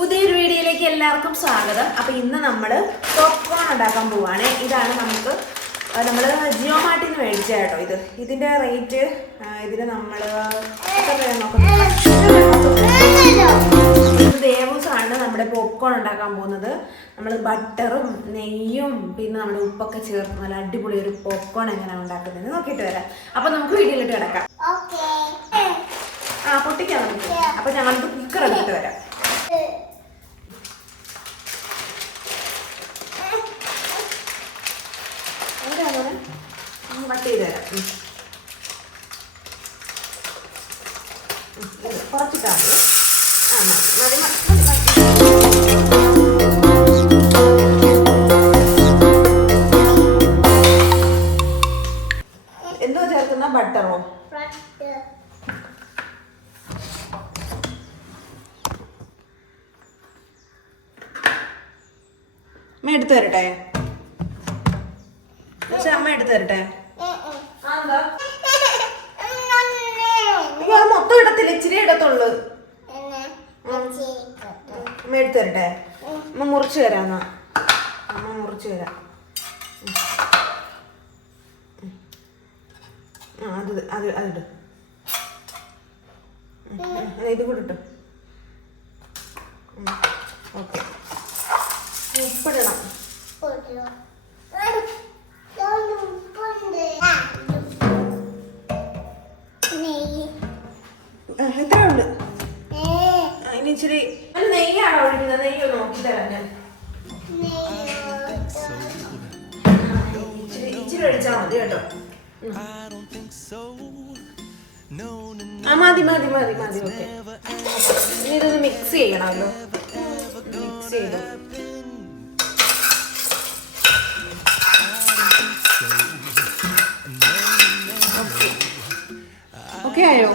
പുതിയൊരു വീഡിയോയിലേക്ക് എല്ലാവർക്കും സ്വാഗതം. അപ്പോൾ ഇന്ന് നമ്മൾ പോപ്കോൺ ഉണ്ടാക്കാൻ പോവുകയാണ്. ഇതാണ് നമ്മൾ ജിയോ മാർട്ടിൽ നിന്ന് മേടിച്ച കേട്ടോ. ഇതിൻ്റെ റേറ്റ് ഇതിന് നമ്മൾ ദേവൂസാണ് നമ്മുടെ പോപ്കോൺ ഉണ്ടാക്കാൻ പോകുന്നത്. നമ്മൾ ബട്ടറും നെയ്യും പിന്നെ നമ്മുടെ ഉപ്പൊക്കെ ചേർത്ത് നല്ല അടിപൊളി ഒരു പോപ്കോൺ എങ്ങനെയാണ് ഉണ്ടാക്കുന്നത് നോക്കിയിട്ട് വരാം. അപ്പോൾ നമുക്ക് വീഡിയോയിലിട്ട് കിടക്കാം. പൊട്ടിക്കാൻ നമുക്ക്. അപ്പോൾ ഞങ്ങൾക്ക് കുക്കർ എടുത്തിട്ട് വരാം. കട്ട് ചെയ്ത് തരാം. കുറച്ചിട്ടാൽ മതി. എന്തോ ചേർക്കുന്ന ബട്ടറോ? അമ്മ എടുത്തു തരട്ടെ? അമ്മ എടുത്തു തരട്ടെ? അത് മൊത്തം ഇടത്തില്ല, ഇച്ചിരി ഇടത്തുള്ളു. അമ്മ എടുത്തു തരട്ടെ? അമ്മ മുറിച്ച് തരാം. അമ്മ മുറിച്ച് തരാം. അതിട്. ഇത് കൂടെ ഇട്ടു. ഓക്കെ. ഉപ്പിടണം. എത്ര ഉണ്ട്? അതിന് ഇച്ചിരി നെയ്യാണോ ഒഴിക്കുന്നത്? നെയ്യോ നോക്കി തരാം ഞാൻ. ഇച്ചിരി ഒഴിച്ചാൽ മതി കേട്ടോ. മതി. ഓക്കെ. ഇനി ഇതൊന്ന് മിക്സ് ചെയ്യണമല്ലോ. മിക്സ് ചെയ്തോ. ഓക്കെ ആയോ?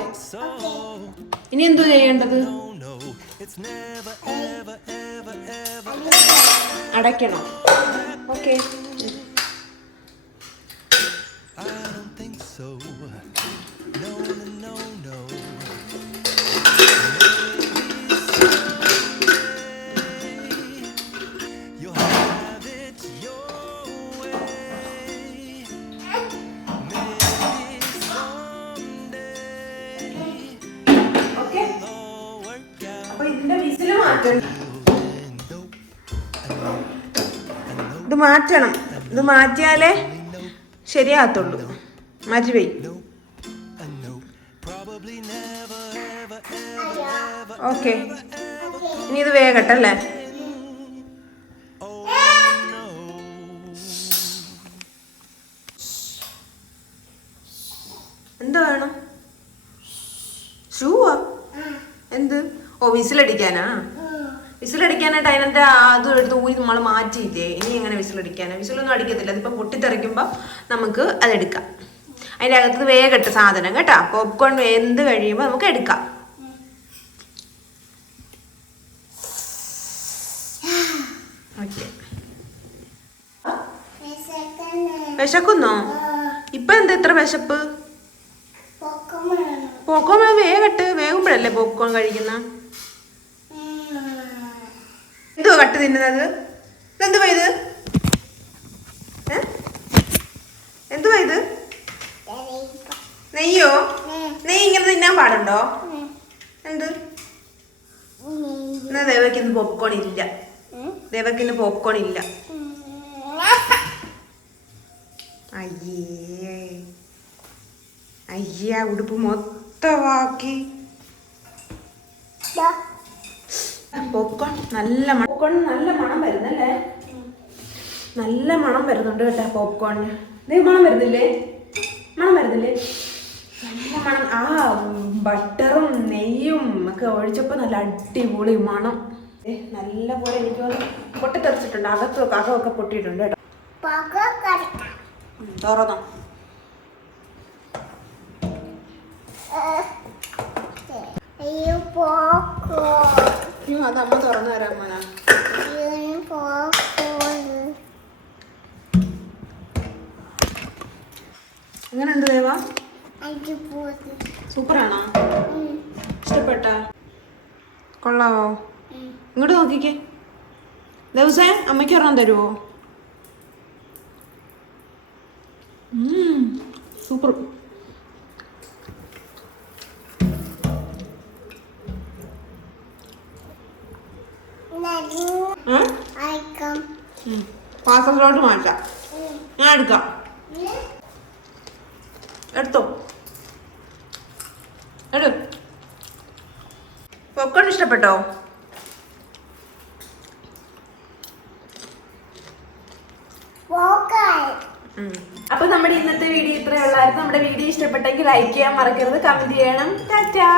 ഇനി എന്തോ ചെയ്യേണ്ടത്? അടയ്ക്കണോ? ഓക്കെ. ഇത് മാറ്റണം. ഇത് മാറ്റിയാലേ ശരിയാകത്തുള്ളൂ. മാറ്റി പോയി. ഓക്കെ. ഇനി ഇത് വേഗട്ടല്ലേ? എന്താ വേണം? ഷൂവാ? എന്ത്? ഓ, വിസിലടിക്കാനാ? വിസിലടിക്കാനായിട്ട് അതിനകത്ത് അതും എടുത്ത് ഊരി നമ്മൾ മാറ്റിയില്ലേ. ഇനി എങ്ങനെ വിസിലടിക്കാനാ? വിസിലൊന്നും അടിക്കത്തില്ല. അതിപ്പോൾ പൊട്ടിത്തെറിക്കുമ്പോൾ നമുക്ക് അതെടുക്കാം. അതിൻ്റെ അകത്ത് വേഗട്ട് സാധനം കേട്ടോ. പോപ്കോൺ വെന്ത് കഴിയുമ്പോൾ നമുക്ക് എടുക്കാം. ഓക്കെ. വിശക്കുന്നോ? ഇപ്പൊ എന്താ ഇത്ര വിശപ്പ്? പോപ്കോൺ വേഗട്ട്. വേകുമ്പോഴല്ലേ പോപ്കോൺ കഴിക്കുന്ന. എന്തുവാ കട്ട് തിന്നുന്നത്? എന്തുവാ ഇത്? എന്തുവാ ഇത്? നെയ്യോ? നെയ്യ് ഇങ്ങനെ തിന്നാൻ പാടുണ്ടോ? എന്ത്? എന്നാ ദേവക്കിന്ന് പോപ്കോൺ ഇല്ല. ദേവക്കിന്ന് പോപ്കോൺ ഇല്ല. അയ്യേ ഉടുപ്പ് മൊത്തമാക്കി. പോപ്കോൺ നല്ല മണം വരുന്നല്ലേ? നല്ല മണം വരുന്നുണ്ട് കേട്ടോ പോപ്കോണിന്. മണം വരുന്നില്ലേ? നല്ല മണം. ബട്ടറും നെയ്യും ഒക്കെ ഒഴിച്ചപ്പോൾ നല്ല അടിപൊളി മണം. നല്ല പോലെ എനിക്ക് പൊട്ടിത്തെറിച്ചിട്ടുണ്ട്. അകമൊക്കെ പൊട്ടിയിട്ടുണ്ട് കേട്ടോ. തുറന്നോ? അത് അമ്മ തുറന്നു തരാം. മോനാ എങ്ങനെയുണ്ട് ദേവ? സൂപ്പറാണോ? ഇഷ്ടപ്പെട്ട? കൊള്ളാവോ? ഇങ്ങോട്ട് നോക്കിക്കേ. ദിവസേ അമ്മയ്ക്ക് ഒരെണ്ണം തരുമോ? സൂപ്പർ. പാത്രത്തിലോട്ട് മാറ്റാം. ഞാൻ എടുക്കാം. എടുത്തോ. പോപ്കോൺ ഇഷ്ടപ്പെട്ടോ? അപ്പൊ നമ്മുടെ ഇന്നത്തെ വീഡിയോ ഇത്രയേ ഉള്ളായിരുന്നു. നമ്മുടെ വീഡിയോ ഇഷ്ടപ്പെട്ടെങ്കിൽ ലൈക്ക് ചെയ്യാൻ മറക്കരുത്, കമന്റ് ചെയ്യണം. ടാറ്റാ.